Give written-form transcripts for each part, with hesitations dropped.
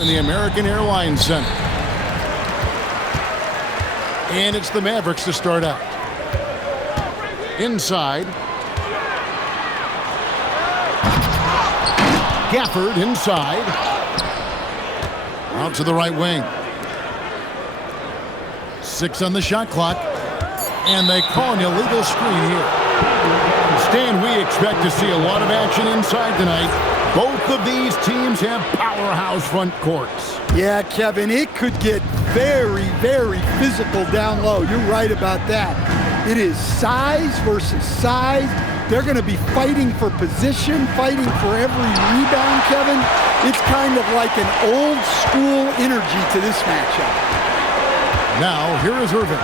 in the American Airlines Center. And it's the Mavericks to start out. Inside. Gafford inside. Out to the right wing. 6 on the shot clock. And they call an illegal screen here. Stan, we expect to see a lot of action inside tonight. Both of these teams have powerhouse front courts. Yeah, Kevin, it could get very, very physical down low. You're right about that. It is size versus size. They're going to be fighting for position, fighting for every rebound, Kevin. It's kind of like an old school energy to this matchup. Now, here is Irving.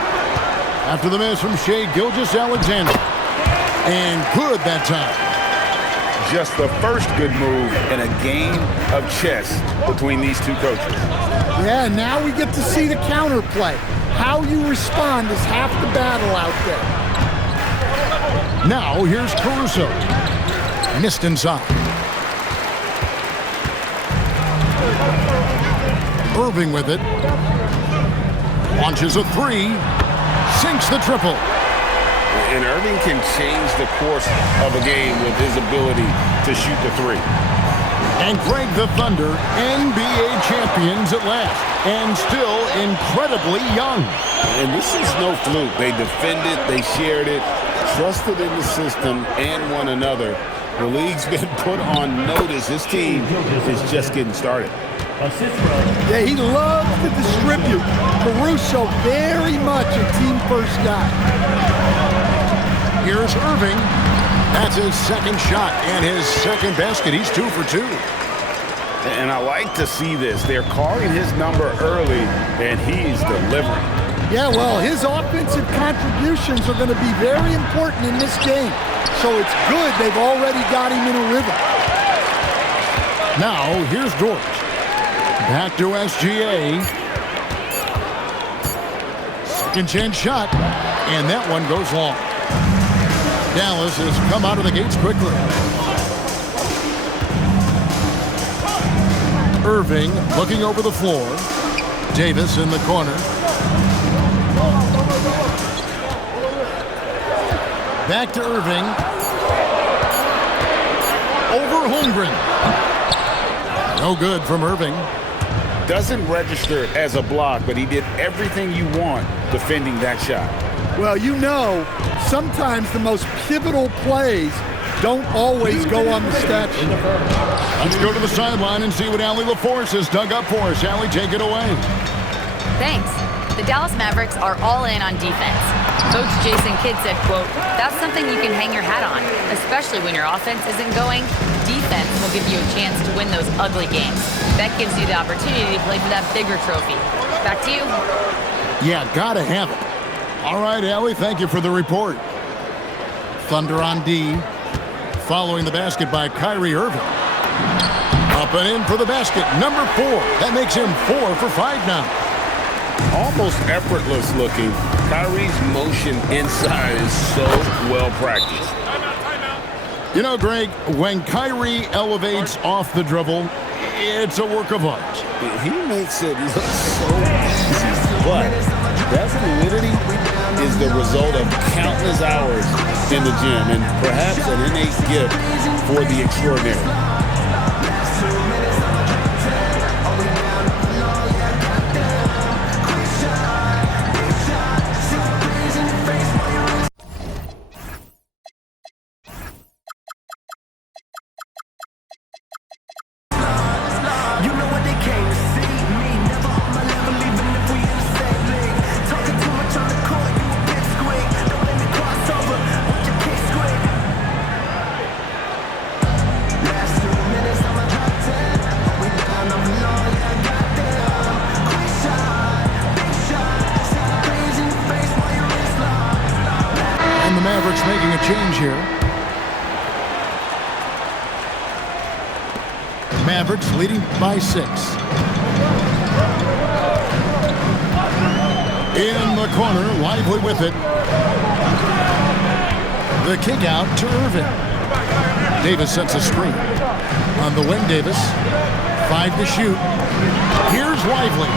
After the miss from Shai Gilgeous-Alexander. And good that time. Just the first good move in a game of chess between these two coaches. Yeah, now we get to see the counterplay. How you respond is half the battle out there. Now, here's Caruso. Missed inside. Irving with it. Launches a 3. Sinks the triple. And Irving can change the course of a game with his ability to shoot the 3. And Greg, the Thunder, NBA champions at last, and still incredibly young. And this is no fluke. They defended, they shared it, trusted in the system and one another. The league's been put on notice. This team is just getting started. Yeah, he loves to distribute. Caruso very much a team-first guy. Here's Irving. That's his second shot and his second basket. He's 2 for 2. And I like to see this. They're calling his number early, and he's delivering. Yeah, well, his offensive contributions are going to be very important in this game. So it's good they've already got him in a rhythm. Now, here's George. Back to SGA. Second chance shot, and that one goes long. Dallas has come out of the gates quickly. Irving looking over the floor. Davis in the corner. Back to Irving. Over Holmgren. No good from Irving. Doesn't register as a block, but he did everything you want defending that shot. Well, you know, sometimes the most pivotal plays don't always go on the stat sheet. Let's go to the sideline and see what Allie LaForce has dug up for us. Allie, take it away. Thanks. The Dallas Mavericks are all in on defense. Coach Jason Kidd said, quote, "That's something you can hang your hat on, especially when your offense isn't going. Defense will give you a chance to win those ugly games. That gives you the opportunity to play for that bigger trophy." Back to you. Yeah, gotta have it. All right, Allie, thank you for the report. Thunder on D. Following the basket by Kyrie Irving. Up and in for the basket, number 4. That makes him 4 for 5 now. Almost effortless looking. Kyrie's motion inside is so well practiced. You know, Greg, when Kyrie elevates off the dribble, it's a work of art. He makes it look so easy, but that fluidity is the result of countless hours in the gym and perhaps an innate gift for the extraordinary. Making a change here. Mavericks leading by 6. In the corner, Lively with it. The kick out to Irving. Davis sets a screen. On the wing, Davis. 5 to shoot. Lively.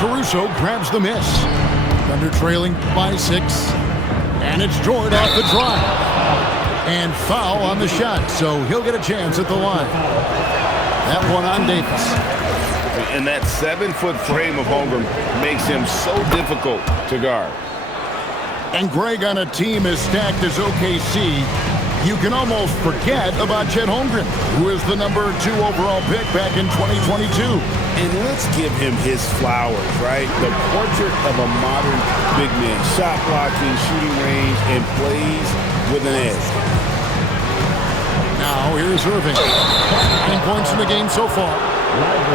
Caruso grabs the miss. Thunder trailing by 6. And it's Jordan off the drive. And foul on the shot, so he'll get a chance at the line. That one on Davis. And that 7-foot frame of Holmgren makes him so difficult to guard. And Greg, on a team as stacked as OKC, you can almost forget about Chet Holmgren, who is the number 2 overall pick back in 2022. And let's give him his flowers, right? The portrait of a modern big man. Shot blocking, shooting range, and plays with an edge. Now here's Irving. 9 points in the game so far.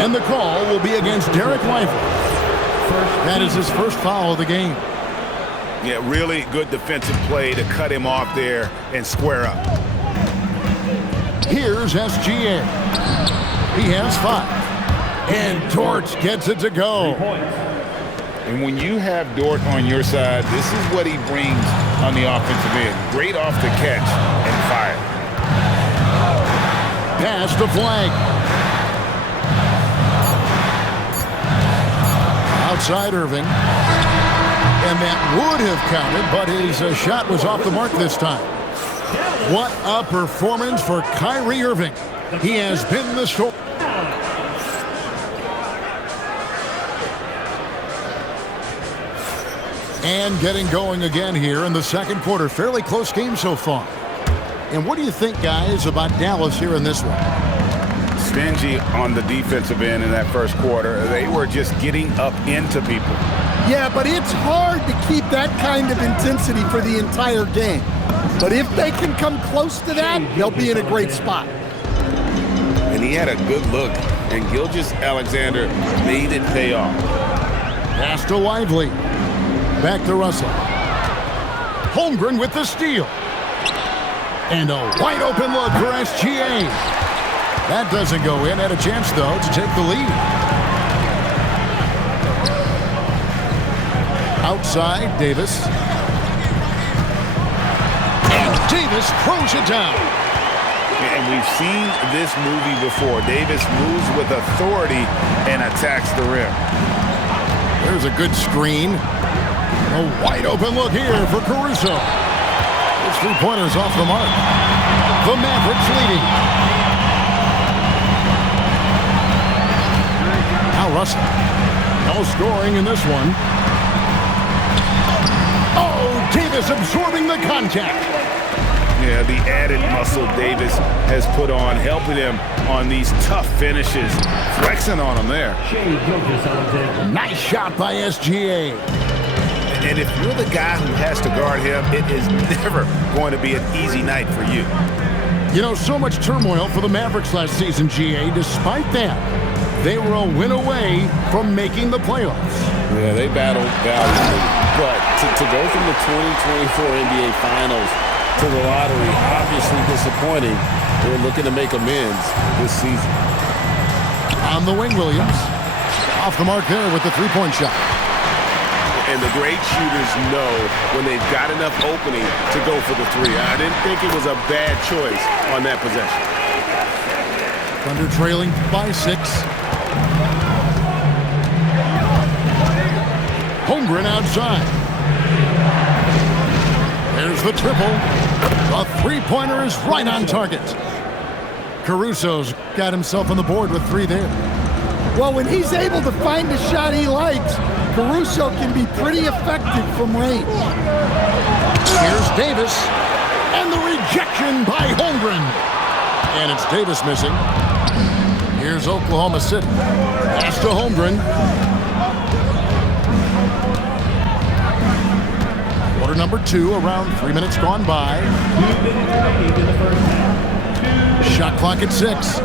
And the call will be against Derek Lively. That is his first foul of the game. Yeah, really good defensive play to cut him off there and square up. Here's SGA. He has 5. And Dort gets it to go. And when you have Dort on your side, this is what he brings on the offensive end. Great off the catch and fire. Pass to Flag. Outside Irving. And that would have counted, but his shot was off the mark this time. What a performance for Kyrie Irving. He has been the story. And getting going again here in the second quarter. Fairly close game so far. And what do you think, guys, about Dallas here in this one? Stingy on the defensive end in that first quarter. They were just getting up into people. Yeah, but it's hard to keep that kind of intensity for the entire game. But if they can come close to that, they'll be in a great spot. And he had a good look, and Gilgeous-Alexander made it pay off. Pass to Lively. Back to Russell. Holmgren with the steal. And a wide open look for SGA. That doesn't go in. Had a chance, though, to take the lead. Outside, Davis. And Davis throws it down. And we've seen this movie before. Davis moves with authority and attacks the rim. There's a good screen. A wide open look here for Caruso. His 3-pointer's off the mark. The Mavericks leading. Now Russell. No scoring in this one. Oh, Davis absorbing the contact. Yeah, the added muscle Davis has put on, helping him on these tough finishes. Flexing on him there. Nice shot by SGA. And if you're the guy who has to guard him, it is never going to be an easy night for you. You know, so much turmoil for the Mavericks last season, GA. Despite that, they were a win away from making the playoffs. Yeah, they battled valiantly. But to go from the 2024 NBA Finals to the lottery, obviously disappointing. They're looking to make amends this season. On the wing, Williams. Off the mark there with the 3-point shot. And the great shooters know when they've got enough opening to go for the 3. I didn't think it was a bad choice on that possession. Thunder trailing by 6. Holmgren outside. There's the triple. The 3-pointer is right on target. Caruso's got himself on the board with 3 there. Well, when he's able to find a shot he likes, Caruso can be pretty effective from range. Here's Davis. And the rejection by Holmgren. And it's Davis missing. Here's Oklahoma City. Pass to Holmgren. Quarter number 2, around 3 minutes gone by. Shot clock at 6.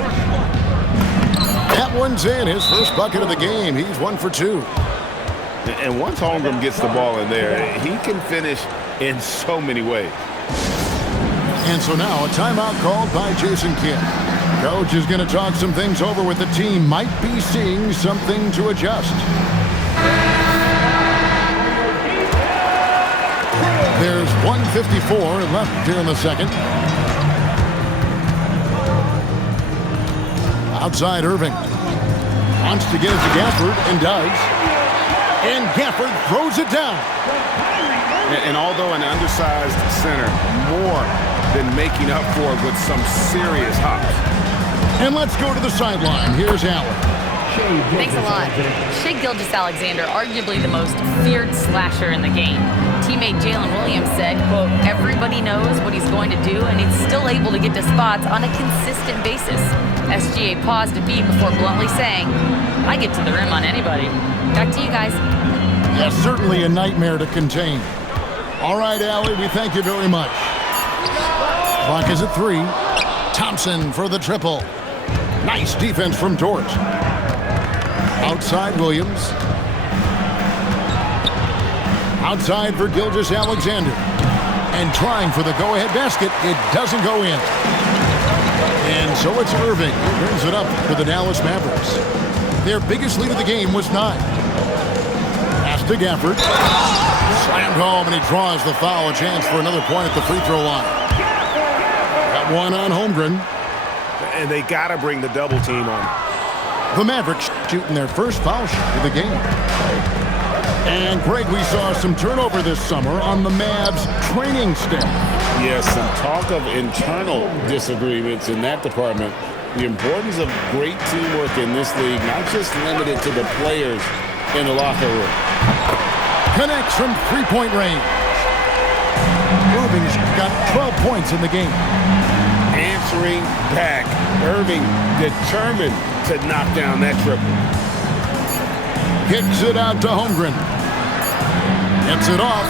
That one's in. His first bucket of the game. He's 1 for 2. And once Holmgren gets the ball in there, he can finish in so many ways. And so now a timeout called by Jason Kidd. Coach is going to talk some things over with the team. Might be seeing something to adjust. There's 1:54 left here in the second. Outside Irving. Wants to get it to Gafford and does. And Gafford throws it down. And although an undersized center, more than making up for it with some serious hops. And let's go to the sideline. Here's Allen. Thanks a lot. Shai Gilgeous-Alexander, arguably the most feared slasher in the game. Teammate Jalen Williams said, quote, everybody knows what he's going to do, and he's still able to get to spots on a consistent basis. SGA paused a beat before bluntly saying, I get to the rim on anybody. Back to you guys. Yes, certainly a nightmare to contain. All right, Allie, we thank you very much. Clock is at 3. Thompson for the triple. Nice defense from Dort. Outside Williams. Outside for Gilgeous-Alexander. And trying for the go-ahead basket. It doesn't go in. And so it's Irving who brings it up for the Dallas Mavericks. Their biggest lead of the game was 9. Pass to Gafford. Slammed home, and he draws the foul. A chance for another point at the free throw line. Got one on Holmgren. And they got to bring the double team on. The Mavericks shooting their first foul shot of the game. And, Greg, we saw some turnover this summer on the Mavs training staff. Yes, some talk of internal disagreements in that department. The importance of great teamwork in this league, not just limited to the players in the locker room. Connects from three-point range. Irving's got 12 points in the game. Answering back. Irving determined to knock down that triple. Kicks it out to Holmgren. Gets it off.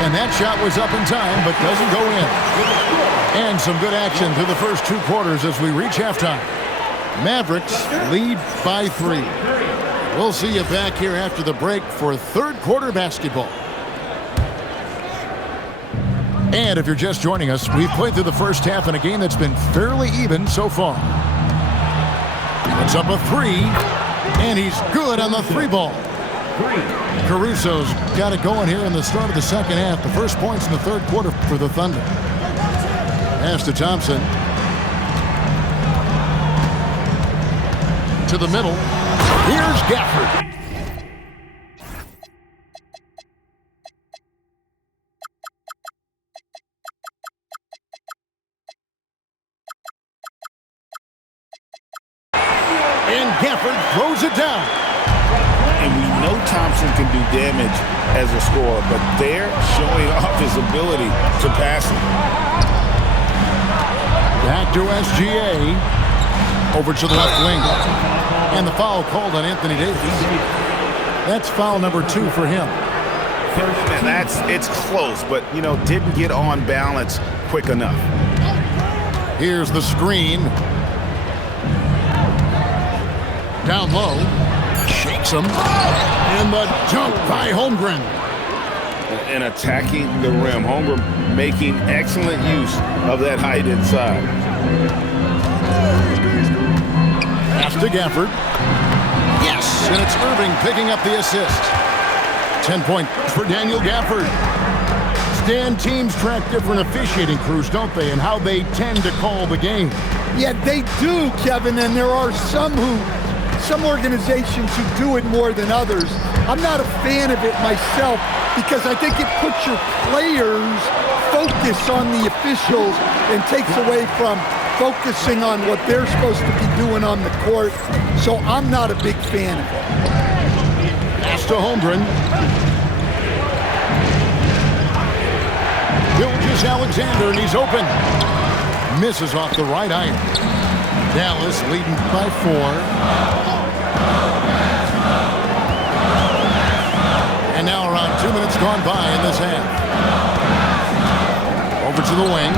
And that shot was up in time, but doesn't go in. And some good action through the first 2 quarters as we reach halftime. Mavericks lead by 3. We'll see you back here after the break for third quarter basketball. And if you're just joining us, we've played through the first half in a game that's been fairly even so far. It's up a 3, and he's good on the 3 ball. Caruso's got it going here in the start of the second half. The first points in the third quarter for the Thunder. Pass to Thompson. To the middle. Here's Gafford. And Gafford throws it down. And we know Thompson can do damage as a scorer, but they're showing off his ability to pass it. Back to SGA. Over to the left wing. And the foul called on Anthony Davis. That's foul number 2 for him. And it's close, but, didn't get on balance quick enough. Here's the screen. Down low. Shakes him. And the dunk by Holmgren. And attacking the rim. Holmgren making excellent use of that height inside. Pass to Gafford. Yes, and it's Irving picking up the assist. 10 points for Daniel Gafford. Stan, teams track different officiating crews, don't they, and how they tend to call the game. Yeah, they do, Kevin, and there are some organizations who do it more than others. I'm not a fan of it myself because I think it puts your players' focus on the officials and takes away from focusing on what they're supposed to be doing on the court. So I'm not a big fan of it. Pass to Holmgren. Gilgeous-Alexander, and he's open. Misses off the right iron. Dallas leading by 4. And now around 2 minutes gone by in this half. Over to the wing.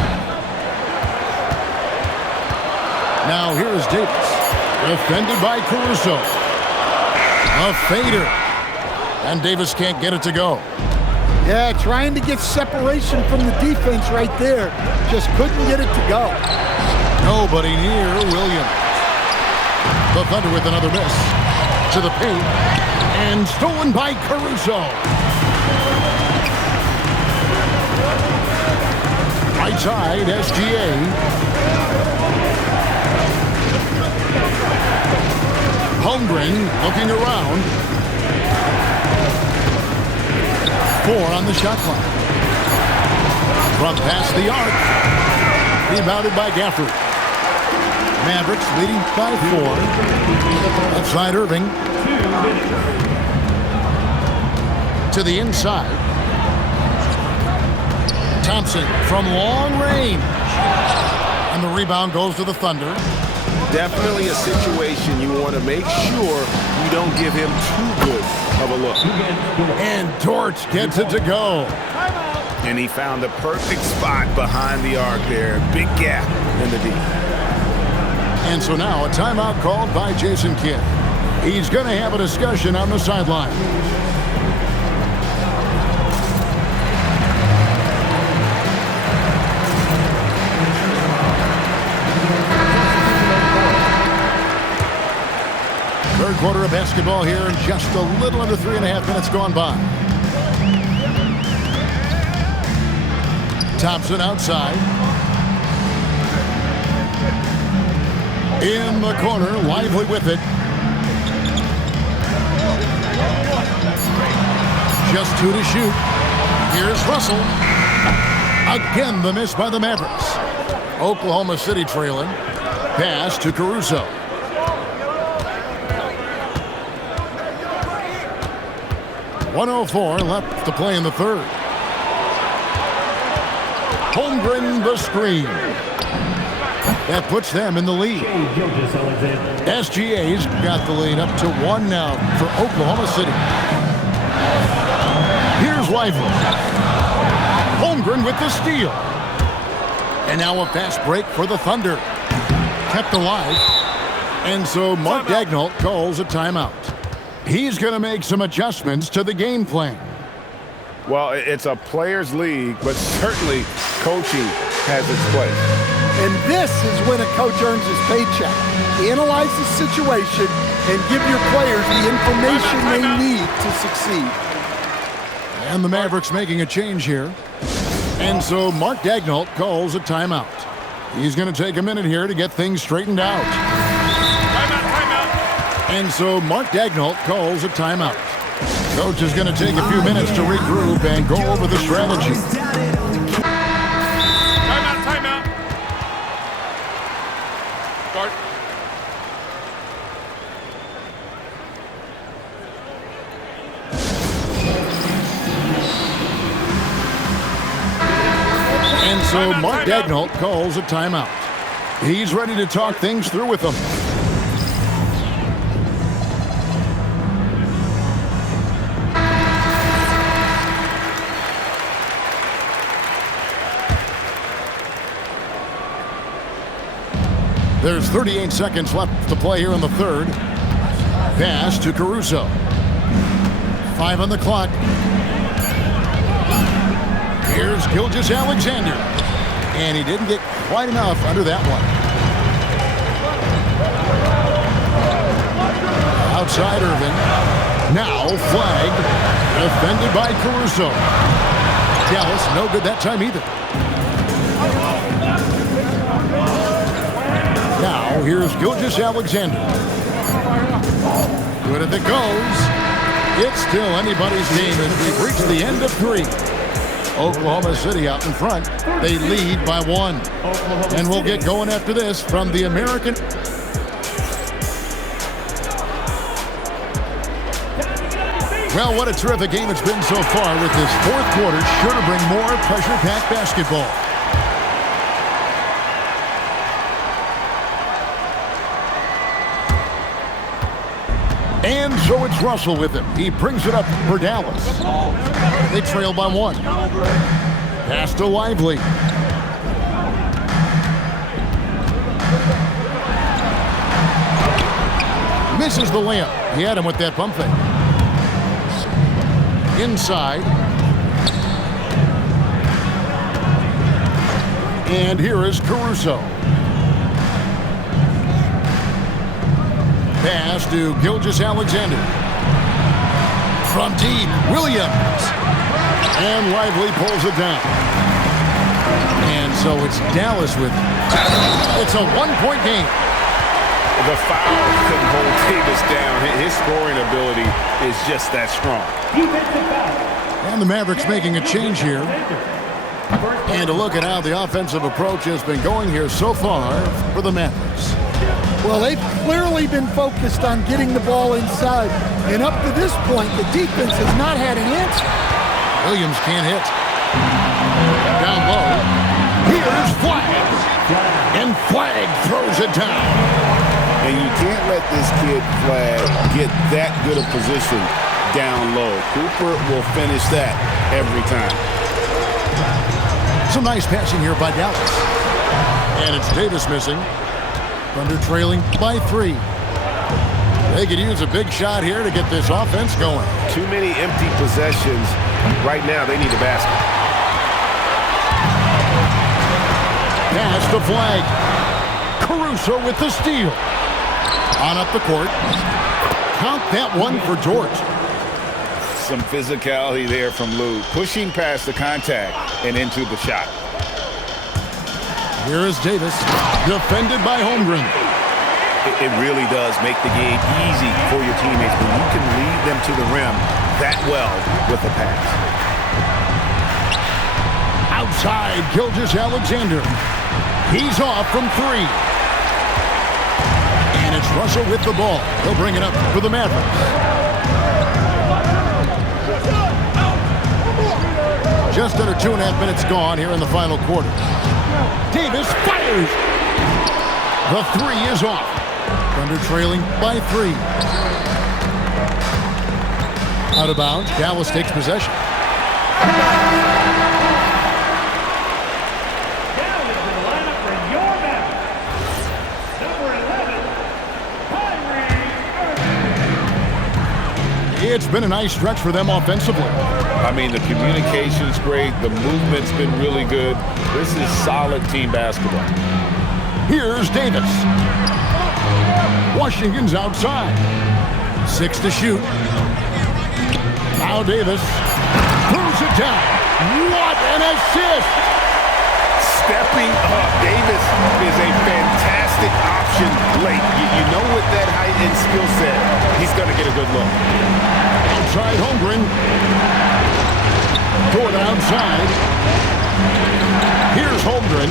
Now here is Davis. Defended by Caruso. A fader. And Davis can't get it to go. Yeah, trying to get separation from the defense right there. Just couldn't get it to go. Nobody near Williams. The Thunder with another miss. To the paint. And stolen by Caruso. Right side, SGA. Holmgren looking around. 4 on the shot clock. From past the arc. Rebounded by Gafford. Mavericks leading by 4. Outside Irving. To the inside. Thompson from long range. And the rebound goes to the Thunder. Definitely a situation you want to make sure you don't give him too good of a look. And Torch gets it to go. And he found the perfect spot behind the arc there. Big gap in the D. And so now a timeout called by Jason Kidd. He's going to have a discussion on the sideline. Third quarter of basketball here, and just a little under 3.5 minutes gone by. Thompson outside. In the corner, Lively with it. Just 2 to shoot. Here's Russell. Again, the miss by the Mavericks. Oklahoma City trailing. Pass to Caruso. .104 left to play in the third. Holmgren the screen. That puts them in the lead. SGA's got the lead up to 1 now for Oklahoma City. Here's Lively. Holmgren with the steal. And now a fast break for the Thunder. Kept alive. And so Mark Daigneault calls a timeout. He's going to make some adjustments to the game plan. Well, it's a players' league, but certainly coaching has its place. And this is when a coach earns his paycheck. Analyze the situation and give your players the information they need to succeed. And the Mavericks making a change here. And so Mark Daigneault calls a timeout. He's going to take a minute here to get things straightened out. And so Mark Daigneault calls a timeout. Coach is going to take a few minutes to regroup and go over the strategy. Timeout. Guard. And so Mark Daigneault calls a timeout. He's ready to talk things through with them. There's 38 seconds left to play here in the third. Pass to Caruso. 5 on the clock. Here's Gilgeous-Alexander. And he didn't get quite enough under that one. Outside Irving. Now flagged. Defended by Caruso. Dallas no good that time either. Now, here's Gilgeous-Alexander. Good if it goes. It's still anybody's game, and we've reached the end of 3. Oklahoma City out in front. They lead by 1. And we'll get going after this from the American. Well, what a terrific game it's been so far with this fourth quarter. Sure to bring more pressure-packed basketball. And so it's Russell with him. He brings it up for Dallas. They trail by 1. Pass to Lively. Misses the layup. He had him with that pump fake. Inside. And here is Caruso. Pass to Gilgeous-Alexander. From deep, Williams. And Lively pulls it down. And so it's Dallas with it. It's a 1-point game. The foul couldn't hold Davis down. His scoring ability is just that strong. And the Mavericks making a change here. And to look at how the offensive approach has been going here so far for the Mavericks. Well, they've clearly been focused on getting the ball inside. And up to this point, the defense has not had an answer. Williams can't hit. Down low. Here's Flag. And Flag throws it down. And you can't let this kid, Flag, get that good a position down low. Cooper will finish that every time. Some nice passing here by Dallas. And it's Davis missing. Thunder trailing by 3. They could use a big shot here to get this offense going. Too many empty possessions. Right now, they need a basket. Pass to Flag. Caruso with the steal. On up the court. Count that one for George. Some physicality there from Lou. Pushing past the contact and into the shot. Here is Davis. Defended by Holmgren. It really does make the game easy for your teammates when you can lead them to the rim that well with a pass. Outside, Gilgeous-Alexander. He's off from 3. And it's Russell with the ball. He'll bring it up for the Mavericks. Just under 2.5 minutes gone here in the final quarter. Davis fires. The 3 is off. Thunder trailing by 3. Out of bounds. Dallas takes possession. It's been a nice stretch for them offensively. I mean, the communication's great. The movement's been really good. This is solid team basketball. Here's Davis. Washington's outside. 6 to shoot. Now Davis throws it down. What an assist! Stepping up. Davis is a fantastic option late. You know with that height and skill set, he's going to get a good look. Outside Holmgren. Throw it outside. Here's Holmgren.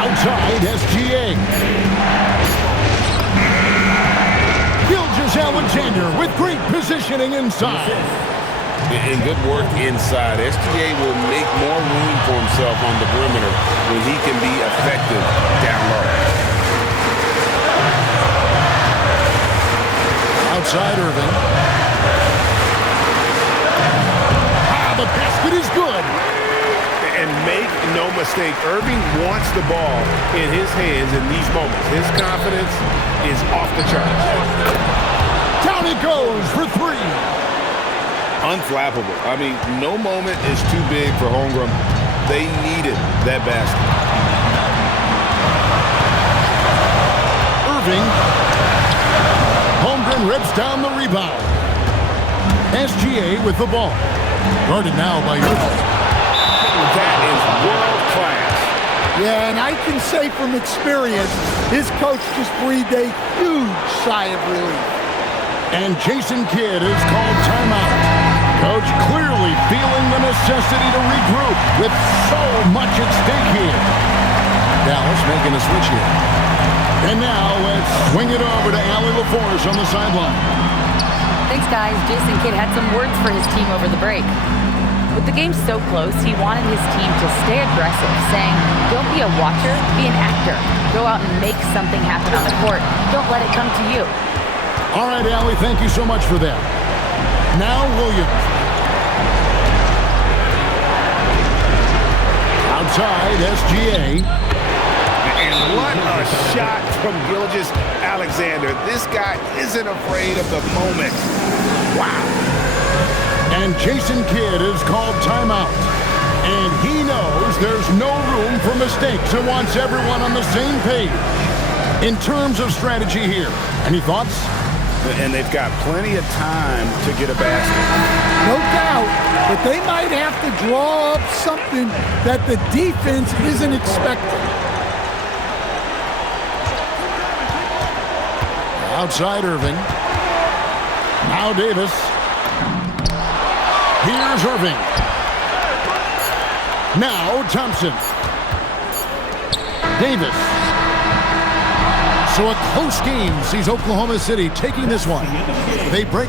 Outside SGA. Gilgeous-Alexander with great positioning inside. And good work inside. SGA will make more room for himself on the perimeter when he can be effective down low. Outside Irving. The basket is good. And make no mistake, Irving wants the ball in his hands in these moments. His confidence is off the charts. Down it goes for 3. Unflappable. I mean, no moment is too big for Holmgren. They needed that basket. Irving. Holmgren rips down the rebound. SGA with the ball. Guarded now by Irving. That is world class. Yeah, and I can say from experience, his coach just breathed a huge sigh of relief. And Jason Kidd is called timeout. Coach clearly feeling the necessity to regroup with so much at stake here. Dallas making a switch here. And now let's swing it over to Allie LaForce on the sideline. Thanks, guys. Jason Kidd had some words for his team over the break. With the game so close, he wanted his team to stay aggressive, saying, don't be a watcher, be an actor. Go out and make something happen on the court. Don't let it come to you. All right, Allie, thank you so much for that. Now Williams. Outside, SGA. And what a shot from Gilgeous-Alexander. This guy isn't afraid of the moment. Wow. And Jason Kidd is called timeout. And he knows there's no room for mistakes and wants everyone on the same page. In terms of strategy here, any thoughts? And they've got plenty of time to get a basket. No doubt, but they might have to draw up something that the defense isn't expecting. Outside Irving. Now Davis. Here's Irving. Now Thompson. Davis. So a close game sees Oklahoma City taking this one. They break.